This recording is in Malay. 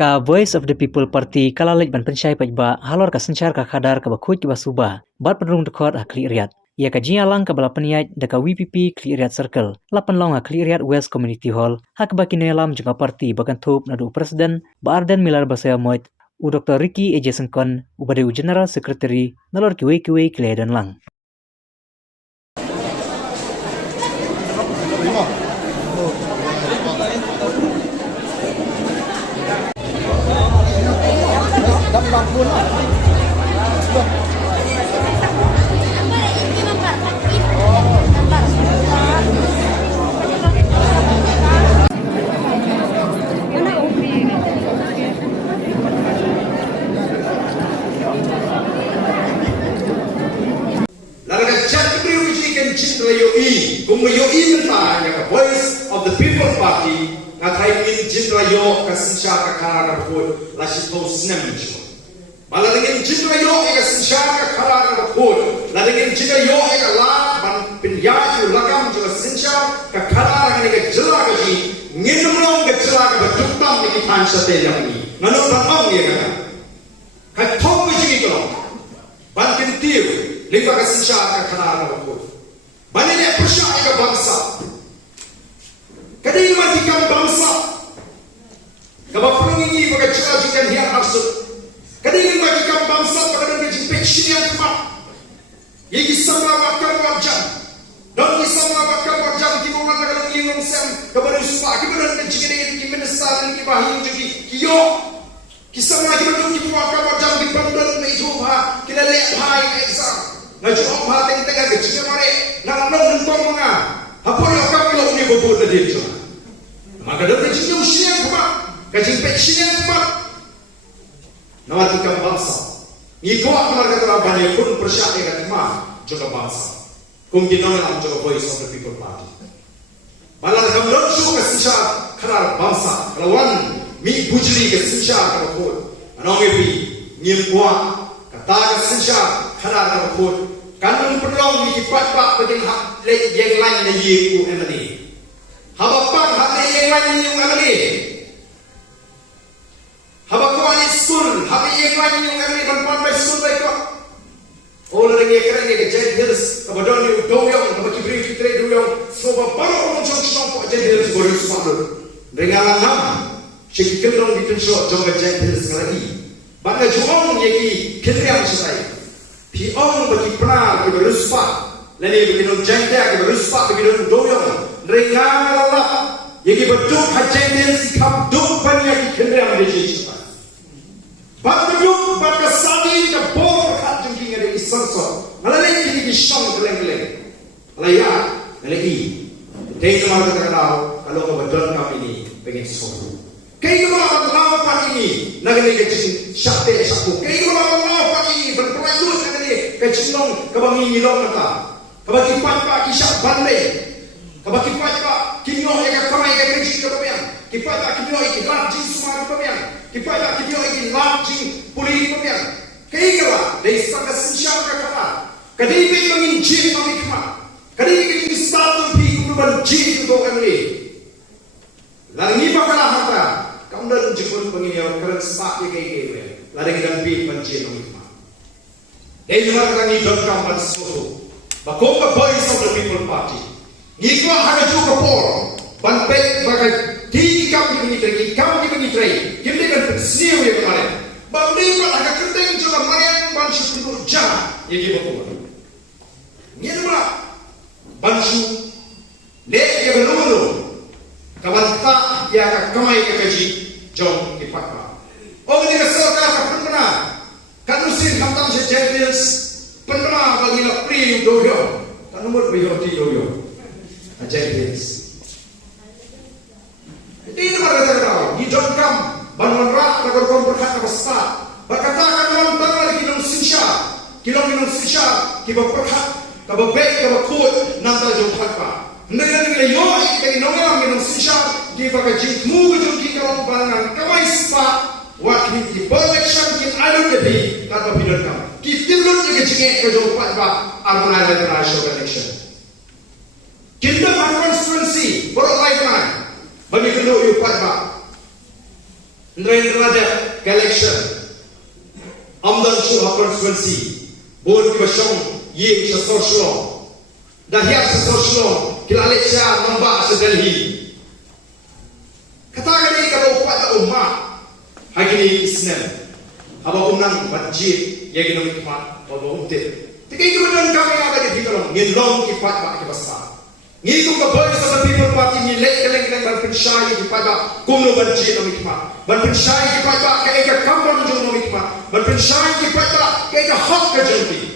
Ka Voice of the People Party kalalek ban pensyai pajba halor ka sencar ka kadar ka bakhuj ba suba bat pynrung dkhot Khliehriat. Ia ka jialang ka bala peniat deka VPP Khliehriat Circle lapan long Khliehriat West Community Hall hak bakinelam juga parti bakan thup nadu presiden ba Arden Milar basaya moit u Dr. EJHD sengkon u bade u General Secretary nalor kiwe Khliehriat lang. Voice of the People Party ngatai min jindrayo ka sinsha ka khara khod la shi to snemjo bala legen jindrayo ka sinsha ka khara khod la legen jindrayo ka la ban pinyaju lakam jo sinsha ka khara ka ne jila ka ji ngidumlong ka jila ka tuktam ni pansha te yami ngano tamam ye ka thok ji ko ban kin tiu lingwa ka sinsha ka khara khod banile pusha ka bangsa kadang matikan bangsa kabapun ini bagai cerajukan hian arsut kadang matikan bangsa pada negeri pension yang cepat yang sama bakal wajan dan sama bakal wajan di mana kalau lingkung sem kepada spah kepada negeri ini minister ini bahin jadi kio kisah lagi betul di bakal wajan di bandar itu ha kita lihat hai exam ngaju apa tengah kecil mare nak nonton mana apa yang kami lakukan betul tadi itu maka dari kecil usia kuat kecil pensiun kuat nawati kam bangsa ni kuat mereka telah banyak pun persyaratan kata mah juga bangsa kumpulan dalam juga Voice of the People Party malah kami langsung ke sisa kerana bangsa lawan mi bujri ke sisa kerana kuat anongi ni kuat kata ke sisa kerana kuat kanun perlu mi kipat pak penting hak yang lain dari you emani habapang hak yang lain yang emani habakuan school hak yang lain yang emani berpampai school baik kok orang yang keren yang jadi jelas kemudian you doyong bagi beri fitrah doyong sebab baru orang cocok kok jadi jelas baru semua dengan nama cikgu orang ditunjuk jangan jadi jelas lagi bangga juang yang kiriam selesai pion bagi pernah bagi beruspa lain bagi non janda bagi beruspa bagi non doyong ringan Allah yang berduk hajian sikap duk banyak kenderaan di sini bagi duk bagi sani ke bor kat jengking ada isang-sang malah kini kisah geleng-geleng layak lagi dari mana kita tahu kalau kebetulan kami ini pengen sesuatu kayu mana lawan ini negeri kecil syakte syakku kayu mana lawan ini berperayaan negeri kecil long kebangi long mata kebagi pak kisah bandai kebagi pak kinyo yang kamai yang kecil kebayan kipat kinyo yang lajing semua kebayan kipat kinyo yang lajing pulih kebayan kayu apa dari sangat sensial kata kadang menginjil menghikmat kadang kita satu pintu berjin untuk kami lalu ni bakalah harta kamu dah jemput penginyau kerana spah yang kayak lalu kita pilih menjadi menghikmat. Ini juga kami dorkan pada sesuatu. Bahawa Voice of the People Party, nikah hari juga por, bantai bagai tiga kami diminteri, kita kan bersiul yang kemarin. Bantai agak kenteng juga mayan bansu penduduk jalan yang kita buat. Ini adalah bansu lek yang berlalu. Kawan tak yang akan kemai ke kaji jom kipat pak. Oh ini keserta kapan pernah kan usin hamtam sejadius pernah bagi nak pri doyo tak nomor priority doyo jadius. Ini nama kata tahu di jom kam ban menrak agar kau berkat kepada berkatakan dalam tangan lagi dalam sinsya kilom sinsya kiba berkat kiba baik kiba kuat nanti jom pak. Negeri yo ini nongelam minum sisa di bagai jingmu jungki kalau barangan kawai spah wakil di election kin alu jadi kata bidon kam kita lut juga jingek kerja empat pak arman national election kita constituency baru lifeline bagi kedua empat pak Ndra raja election. Amdan chu constituency. Bon ki basong ye sa social. Dahia sa social kilalecha namba sa Delhi. Katakan ni kalau upat umat hagini Islam. Haba unang masjid yang kita mikmat bawa umtir. Tikai kemudian kami ada di dalam ngilong kipat pak kibasa. Ngikum ka boys sa people party ni lek keleng ban pensyai kipat pak kumno masjid no mikmat. Ban pensyai kipat pak kai ka kambang jo no mikmat. Ban pensyai kipat pak kai ka hak ka jenti.